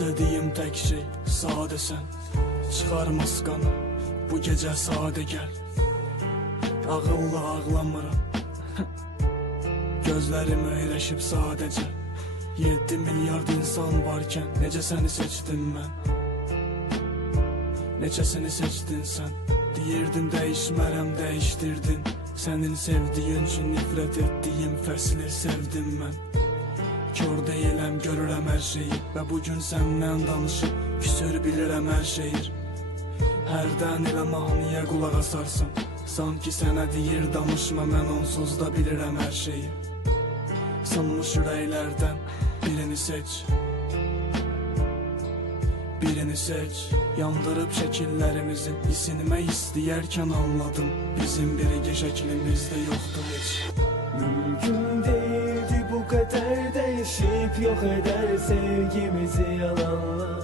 İstədiyim tək şey sadəsən. Çıxar maskanı, bu gecə sadə gəl. Ağılla ağlamıram. Gözlərim öyrəşib sadəcə. 7 milyard insan varkən necə səni seçdim mən? Neçəsini seçdin sən? Deyirdim dəyişmərəm, dəyişdirdin. Sənin sevdiyin üçün nifrət etdiyim fəsli sevdim mən. Kör deyiləm, görürəm hər şeyi və bugün səndən danışıb küsür bilirəm hər şeyi. Hərdən elə mahnıya qulaq asarsan, sanki sənə deyir danışma, mən onsuz da bilirəm hər şeyi. Sınmış ürəklərdən birini seç, birini seç. Yandırıb şəkillərimizi isinmək istəyərkən anladım, bizim birgə şəklimizdə yoxdur heç. Mümkün değildi bu kadar değişip yok eder sevgimizi yalanla.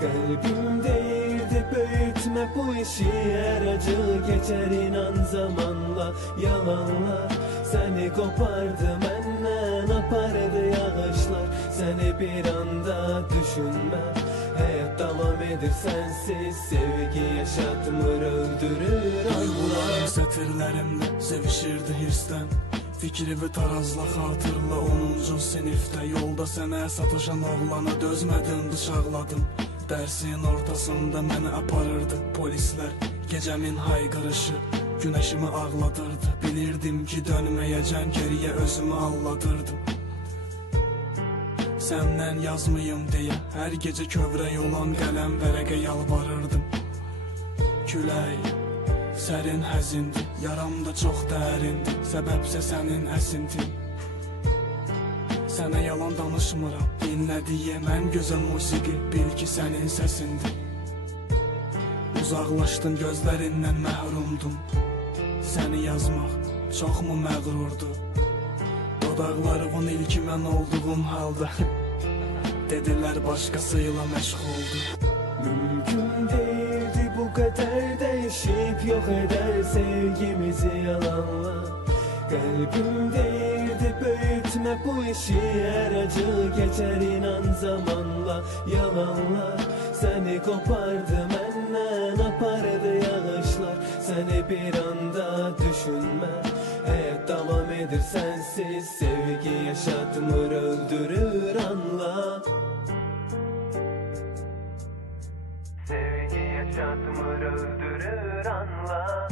Kalbim değildi büyütme bu işi, her acı geçer inan zamanla. Yalanlar seni kopardı benden, apardı yağışlar. Seni bir anda düşünme, hayat devam edir sensiz. Sevgi yaşatmır, öldürür Duygularım sətirlərimdə sevişirdi hirsdən. Fikrimi tarazla xatırla 10-cu sinifdə. Yolda sənə sataşan oğlana dözmədim, bıçaqladım. Dərsin ortasında məni aparırdı polislər. Gecəmin hayqırışı günəşimi ağladırdı. Bilirdim ki dönməyəcəm geriyə, özümü alladırdım. Səndən yazmayım deyə hər gecə kövrək olan qələm vərəqə yalvarırdım. Külək sərin həzindi, yaram da çox dərindi, səbəbsə sənin əsintin. Sənə yalan danışmıram, dinlədiyim ən gözəl musiqi bil ki sənin səsindir. Uzaqlaşdın gözlərindən məhrumdum, səni yazmaq çoxmu məğrurdu? Dodaqlarımın ilki mən olduğum halda dedilər başqasıyla məşğuldu. Mümkün değildi bu kadar değişip yok eder sevgimizi yalanla. Kalbim değildi büyütme bu işi, her acı geçer inan zamanla. Yalanlar seni kopardı benden, apardı yağışlar. Seni bir anda düşünme, hayat devam edir sensiz. Sevgi yaşatmır, öldürür anla. Sevgi yaşatmır, öldürür anla.